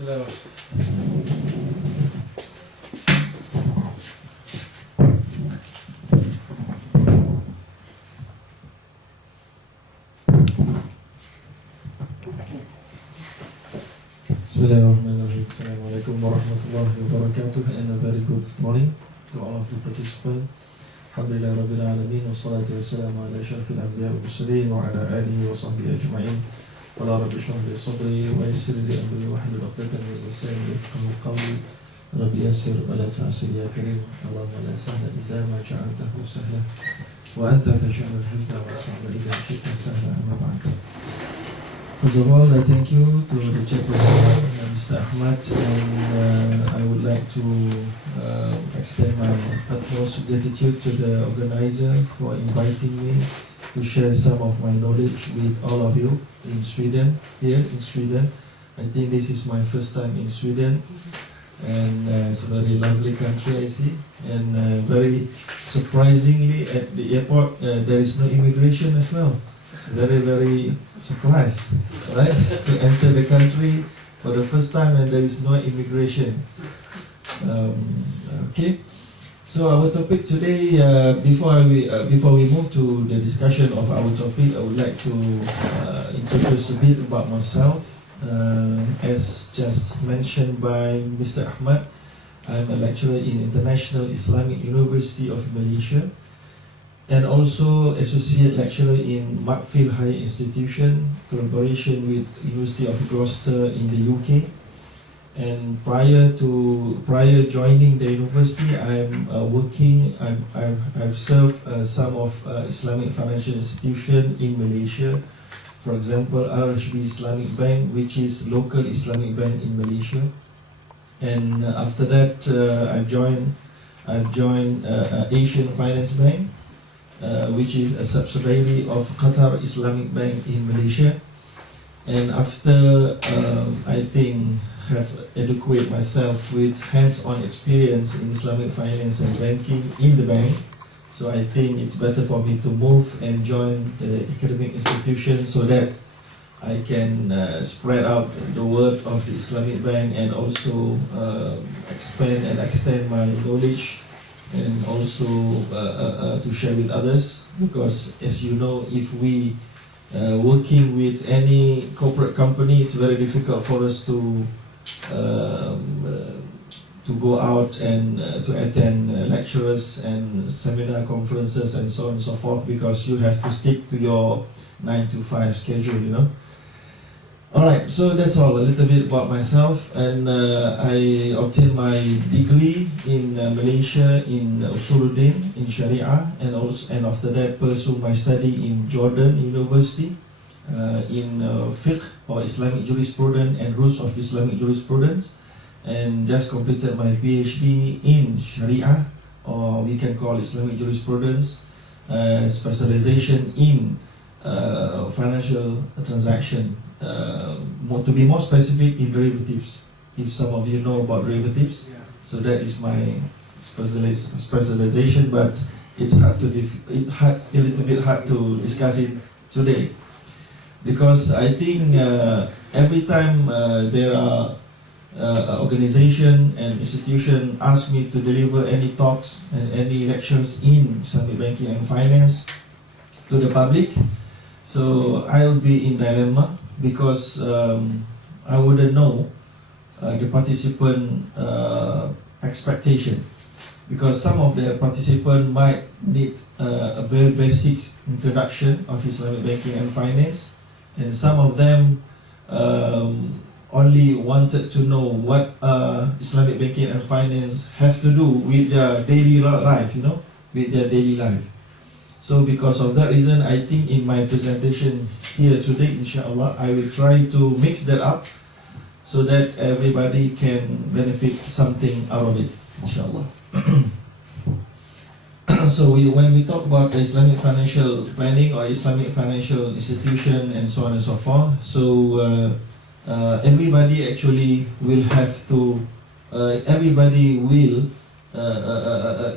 Hello. Bismillahirrahmanirrahim. Assalamualaikum warahmatullahi wabarakatuh, and a very good morning to all of the participants. Alhamdulillah Rabbil Alamin, wassalatu wassalamu ala asyrafil anbiya wal mursalin wa ala alihi wa sahbihi ajma'in. Qala rabbi shrah li sadri wa yassir li amri wahlul 'uqdatam min lisani yafqahu qawli. Rabbi yassir wa la tu'assir ya karim. Allahumma la sahla illa ma ja'altahu sahla wa anta taj'alul hazna wa sahla idza shi'ta sahla. Amma ba'd. First of all, I thank you to the chairperson, Mr. Ahmad, and I would like to extend my utmost gratitude to the organizer for inviting me to share some of my knowledge with all of you in Sweden, here in Sweden. I think this is my first time in Sweden, and it's a very lovely country, I see. And very surprisingly, at the airport, there is no immigration as well. Very surprised, right? To enter the country for the first time and there is no immigration. Okay, so our topic today, before we move to the discussion of our topic, I would like to introduce a bit about myself. As just mentioned by Mr. Ahmad, I'm a lecturer in International Islamic University of Malaysia, and also associate lecturer in Markfield Higher Institution, collaboration with University of Gloucester in the UK. And prior joining the university, I've served some of Islamic financial institution in Malaysia. For example, RHB Islamic Bank, which is local Islamic bank in Malaysia. And after that, I've joined Asian Finance Bank, which is a subsidiary of Qatar Islamic Bank in Malaysia. And after I think have educated myself with hands-on experience in Islamic finance and banking in the bank, so I think it's better for me to move and join the academic institution so that I can spread out the word of the Islamic bank and also expand and extend my knowledge, and also to share with others, because as you know, if we working with any corporate company, it's very difficult for us to go out and to attend lectures and seminar conferences and so on and so forth, because you have to stick to your 9 to 5 schedule, you know. Alright, so that's all, a little bit about myself. And I obtained my degree in Malaysia in Zaharuddin in Sharia, and after that pursue my study in Jordan University in fiqh or Islamic jurisprudence and rules of Islamic jurisprudence, and just completed my PhD in Sharia, or we can call Islamic jurisprudence, specialization in financial transaction. To be more specific, in derivatives. If some of you know about derivatives, so that is my specialization. But it's a little bit hard to discuss it today, because I think every time there are organization and institution ask me to deliver any talks and any lectures in Islamic banking and finance to the public, so I'll be in dilemma, because I wouldn't know the participant expectation, because some of the participants might need a very basic introduction of Islamic banking and finance, and some of them only wanted to know what Islamic banking and finance have to do with their daily life, you know, with their daily life. So because of that reason, I think in my presentation here today, inshallah, I will try to mix that up so that everybody can benefit something out of it, inshallah. So when we talk about the Islamic financial planning or Islamic financial institution and so on and so forth, so everybody actually will have to, everybody will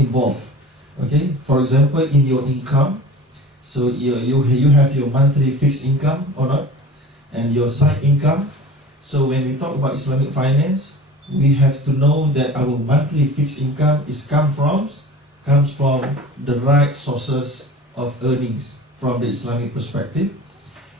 involve. Okay, for example, in your income, so you have your monthly fixed income or not, and your side income, So when we talk about Islamic finance, we have to know that our monthly fixed income comes from the right sources of earnings from the Islamic perspective.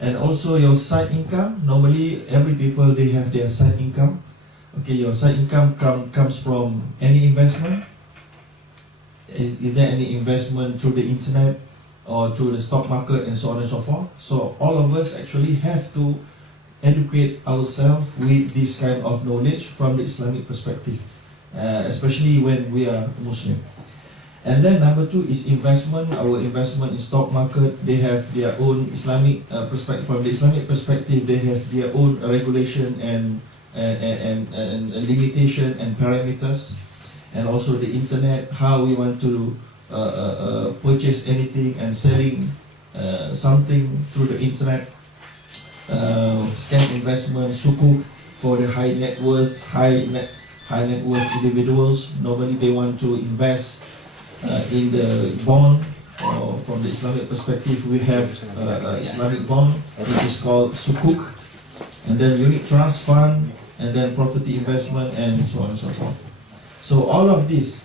And also your side income, normally every people they have their side income. Okay, your side income comes from any investment. Is there any investment through the internet or through the stock market and so on and so forth? So all of us actually have to educate ourselves with this kind of knowledge from the Islamic perspective, especially when we are Muslim. And then number two is investment. Our investment in stock market, they have their own Islamic perspective. From the Islamic perspective, they have their own regulation and limitation and parameters. And also the internet, how we want to purchase anything and selling something through the internet. Scam investment, sukuk for the high net worth individuals. Normally they want to invest in the bond. From the Islamic perspective, we have Islamic bond, which is called sukuk, and then unit trust fund, and then property investment, and so on and so forth. So all of this,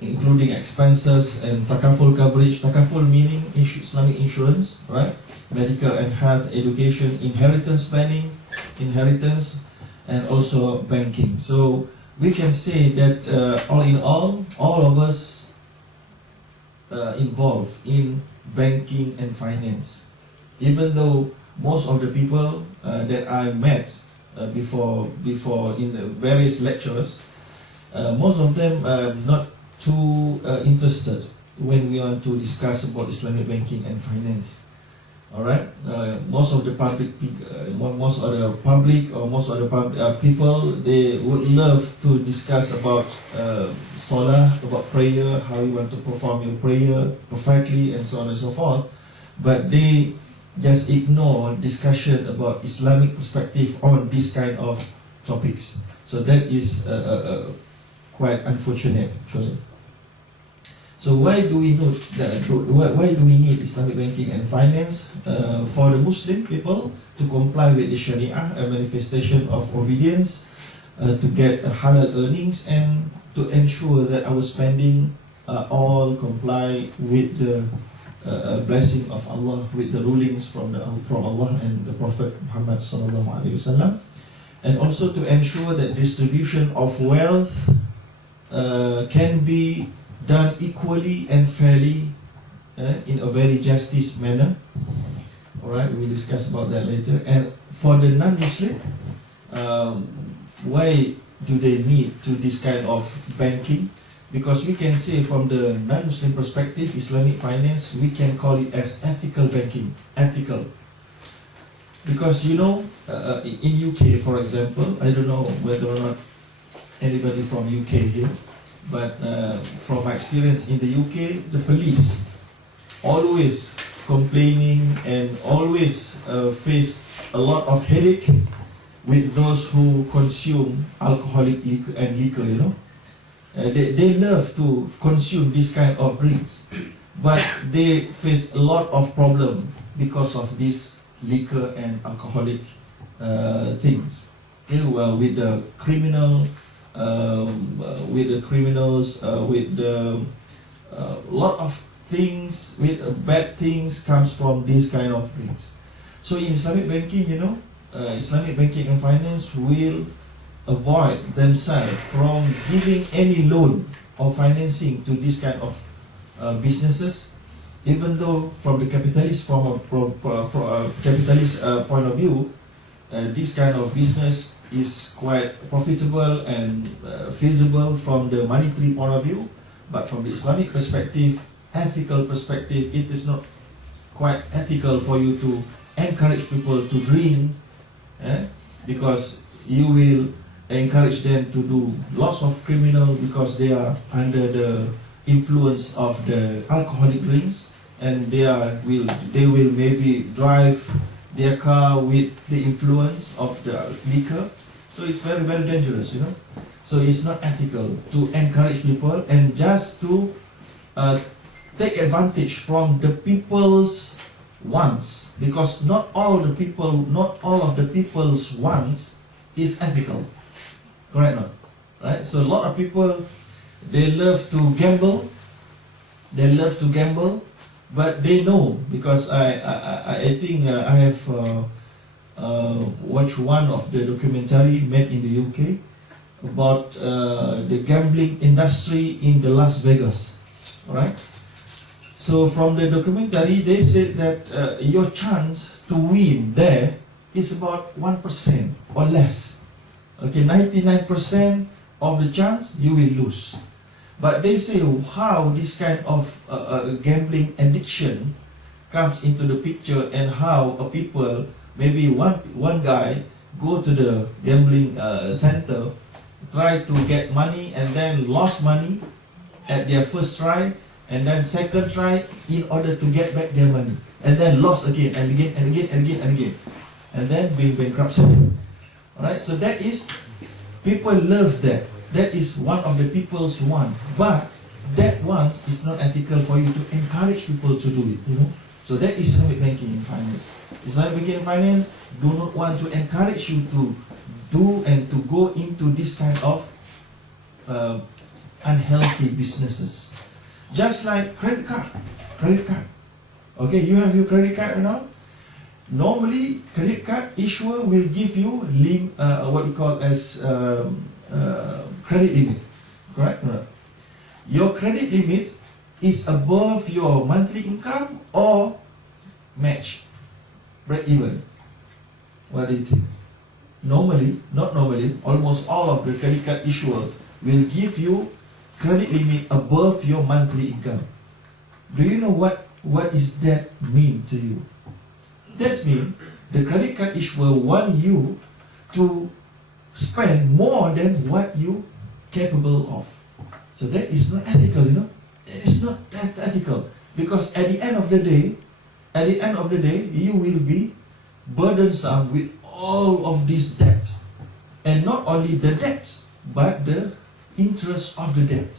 including expenses and takaful coverage. Takaful meaning Islamic insurance, right? Medical and health, education, inheritance planning, and also banking. So we can say that all in all of us involved in banking and finance. Even though most of the people that I met before in the various lectures, most of them are not too interested when we want to discuss about Islamic banking and finance. All right, most of the people, they would love to discuss about salah, about prayer, how you want to perform your prayer perfectly, and so on and so forth. But they just ignore discussion about Islamic perspective on this kind of topics. So that is quite unfortunate, actually. So why do we need Islamic banking and finance? For the Muslim people to comply with the Sharia, a manifestation of obedience, to get halal earnings, and to ensure that our spending all comply with the blessing of Allah, with the rulings from Allah and the Prophet Muhammad sallallahu alaihi wasallam, and also to ensure that distribution of wealth can be done equally and fairly, in a very justice manner. Alright, we'll discuss about that later. And for the non-Muslim, why do they need to this kind of banking? Because we can say from the non-Muslim perspective, Islamic finance, we can call it as ethical banking. Ethical. Because in UK, for example, I don't know whether or not anybody from UK here, but from my experience in the UK, the police always complaining and always face a lot of headache with those who consume alcoholic liquor, They love to consume this kind of drinks, but they face a lot of problem because of this liquor and alcoholic things. Okay, well, with the criminals, with the lot of things, with bad things comes from these kind of drinks. So in Islamic banking, Islamic banking and finance will avoid themselves from giving any loan or financing to this kind of businesses, even though from the capitalist capitalist point of view, this kind of business is quite profitable and feasible from the monetary point of view, but from the Islamic perspective, ethical perspective, it is not quite ethical for you to encourage people to drink, because you will encourage them to do lots of criminal because they are under the influence of the alcoholic drinks, and they will maybe drive their car with the influence of the liquor. So it's very, very dangerous, So it's not ethical to encourage people and just to take advantage from the people's wants, because not all of the people's wants is ethical. Correct or not? Right? So a lot of people, they love to gamble. But they know, because I think I have watched one of the documentary made in the UK about the gambling industry in the Las Vegas. Alright? So from the documentary, they said that your chance to win there is about 1% or less. Okay, 99% of the chance you will lose. But they say how this kind of gambling addiction comes into the picture, and how people, maybe one guy go to the gambling center, try to get money, and then lost money at their first try, and then second try in order to get back their money, and then lost again and again and again and again and again, and then being bankruptcy. Alright, so that is, people love that. That is one of the people's want, but that wants is not ethical for you to encourage people to do it. So that is Islamic banking in finance. Islamic banking in finance do not want to encourage you to do and to go into this kind of unhealthy businesses. Just like credit card. Okay, you have your credit card now. Normally, credit card issuer will give you what we call as credit limit, correct? Your credit limit is above your monthly income or match, break even. What do you think? Normally, not normally, almost all of the credit card issuers will give you credit limit above your monthly income. Do you know what is that mean to you? That means the credit card issuer want you to spend more than what you capable of. So that is not ethical, That is not that ethical, because at the end of the day, you will be burdensome with all of this debt, and not only the debt, but the interest of the debt,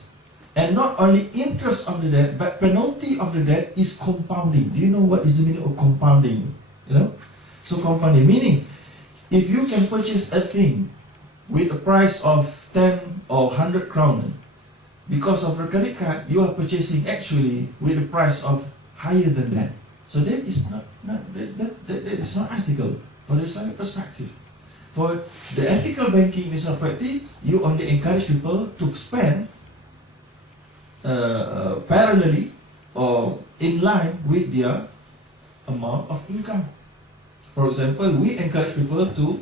and not only interest of the debt, but penalty of the debt is compounding. Do you know what is the meaning of compounding? So compounding meaning, if you can purchase a thing with a price of 10 or 100 crown, because of a credit card, you are purchasing actually with a price of higher than that. So that is not that is not ethical from the Islamic perspective. For the ethical banking Islamic practice, you only encourage people to spend parallelly or in line with their amount of income. For example, we encourage people to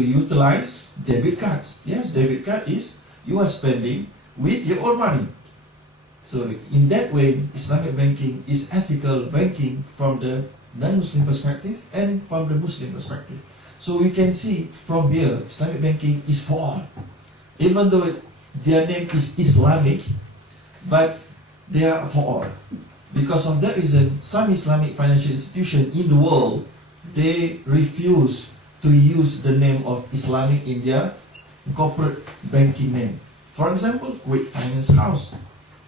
utilize debit cards. Yes, debit card is you are spending with your own money. So in that way, Islamic banking is ethical banking from the non-Muslim perspective and from the Muslim perspective. So we can see from here, Islamic banking is for all. Even though their name is Islamic, but they are for all. Because of that reason, some Islamic financial institutions in the world, they refuse to use the name of Islamic in their corporate banking name. For example, Kuwait Finance House.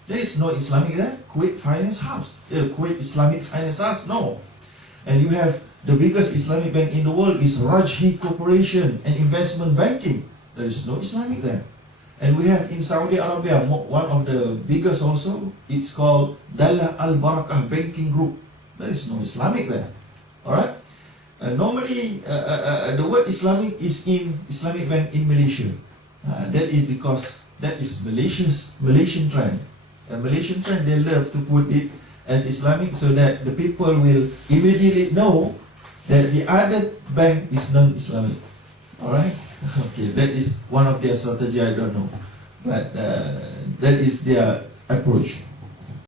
There is no Islamic there. Kuwait Finance House. Kuwait Islamic Finance House. No. And you have the biggest Islamic bank in the world is Rajhi Corporation and Investment Banking. There is no Islamic there. And we have in Saudi Arabia, one of the biggest also, it's called Dallah Al Barakah Banking Group. There is no Islamic there. Alright? Normally, the word Islamic is in Islamic Bank in Malaysia. That is because that is Malaysian trend. Malaysian trend, they love to put it as Islamic so that the people will immediately know that the other bank is non-Islamic. Alright? Okay, that is one of their strategy, I don't know. But that is their approach.